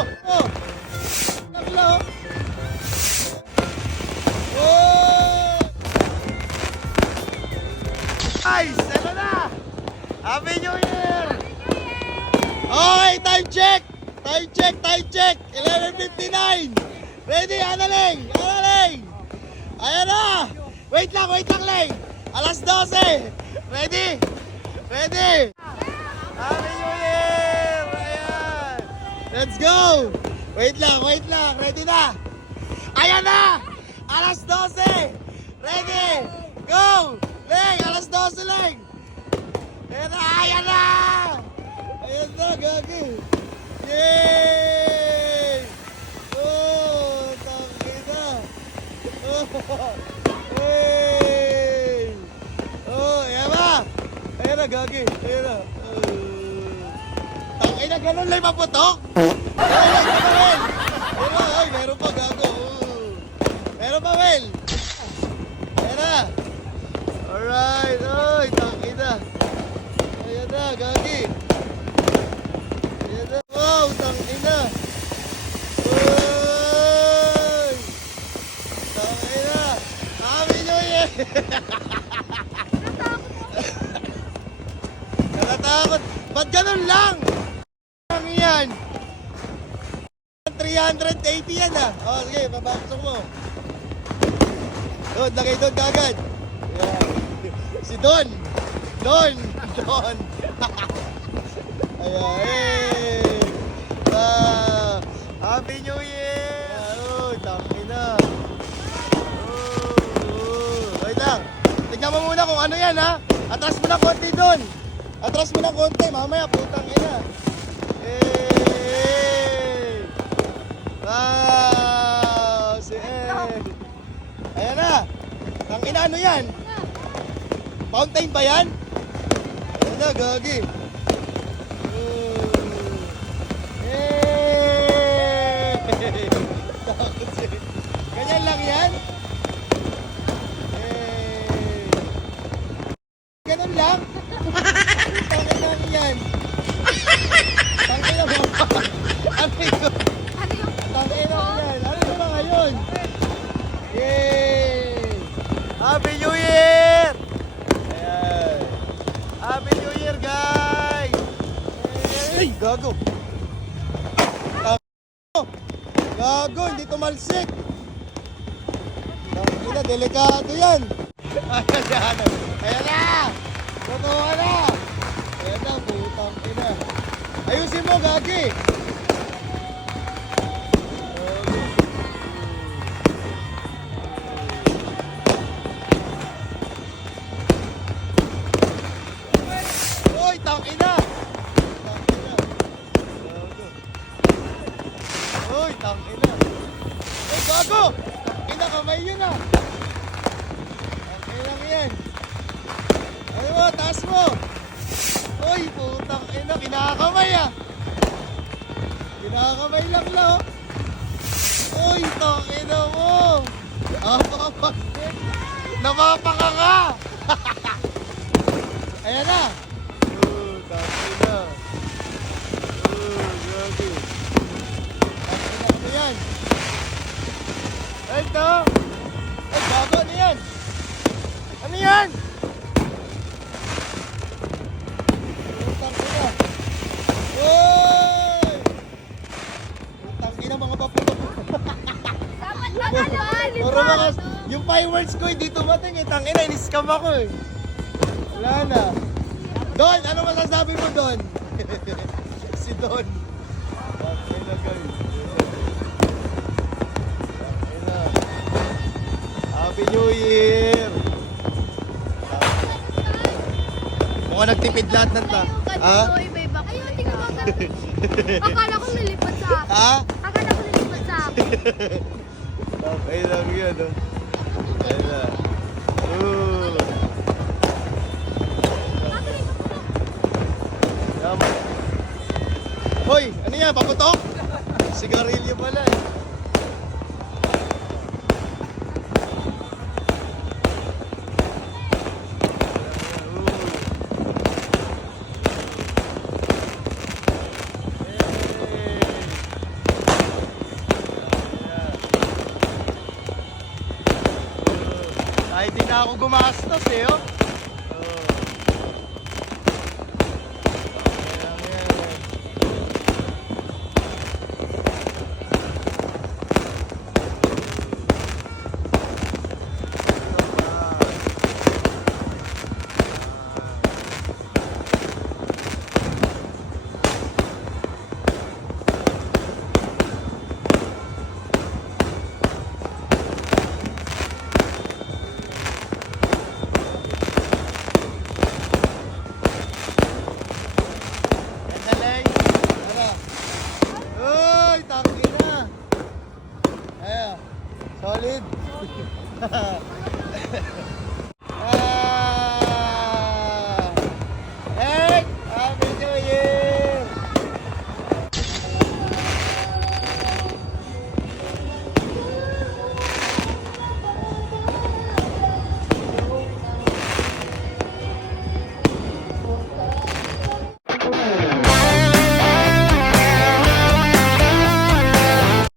Oh! Oh! Oh! Guys, ito na! Happy New Year! Time check! Time check, time check! 11.59! Ready, Analeng! Analeng! Ayan! Wait lang, wait lang, Leng! Alas 12! Ready? Ready? Happy! Let's go! Wait lang, wait lang. Ready na? Ayan na! Alas 12! Ready? Go! Leng! Alas 12, Leng! Ayan na! Ayan na! Ayan na, gagi! Yay! Oh! Tangina! Oh! Hey! Oh! Ayan na! Ayan na, gagi! Ayan na! Oh. Tangina, ganun lang maputok? Ay, ay, ay, Wel! Meron, ay, meron pa, gago. Oh. Meron pa! Ayan na! Alright, oy, tangina. Ayan na, gagi. Ayan na, wow, tangina. Oy! Tangina. Happy New Year! Nakatakot. Ba't ganun lang? Lang 380 yan ah. O, sige, babasok mo. Doon, lagay doon kagad. Yan. Si Don. Don. Don. Ayan. Hey. Ah, Happy New Year. Oh, tangin na. Oh, oh. Wait lang. Tignan mo muna kung ano yan ha. Atras mo na konti doon. Atras mo na konti. Mamaya, putang ina. Hey. Wow! Si Ed! Ayan na! Ang ina ano yan? Fountain ba yan? Ayan na, gagi! Hey! Ganyan lang yan? Hey! Ganun lang? Lang yan! Tangin lang mo! Ano yun? Ano yung Tangin lang yan! Ano yung mga yun? Yay! Happy New Year! Ayan. Happy New Year, guys! Ay, gago! Gago! Gago, hindi tumalsik! Tangina, delikado yan! Ayan na, ano? Ayan na! Totoo na! Ayan na, putang ina! Ayusin mo, gagi! Gago! Tangina, kamay yun ah! Tangina mo yan. Ano mo, taas mo! Uy, putang ina, kinakamay ah! Kinakamay lang na oh! Uy, tangina mo! Napakapagpit! Napapaka ka! Ayan na! Oh, fireworks ko hindi tumating eh. Tangina, in-scam ako eh. Wala na. Don, ano masasabi mo Don? si Don. Tangina guys. Tangina. Happy New Year! Mukhang nagtipid lahat ng ta. Ha? Ayun, tingnan mo. Akala ko nilipad sa akin. Ha? Akala ko nilipad sa akin. Okay lang yan, oh. Hoy, ano yan? Paputok? Sigarilyo pala eh. na ako gumastos eh, oh.